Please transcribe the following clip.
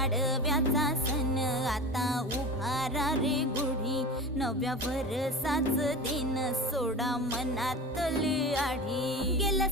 पाडव्याचा सण आता उभारा रे गुढी, नव्या वर्षाच दिन सोडा मनातली आढी। गेलं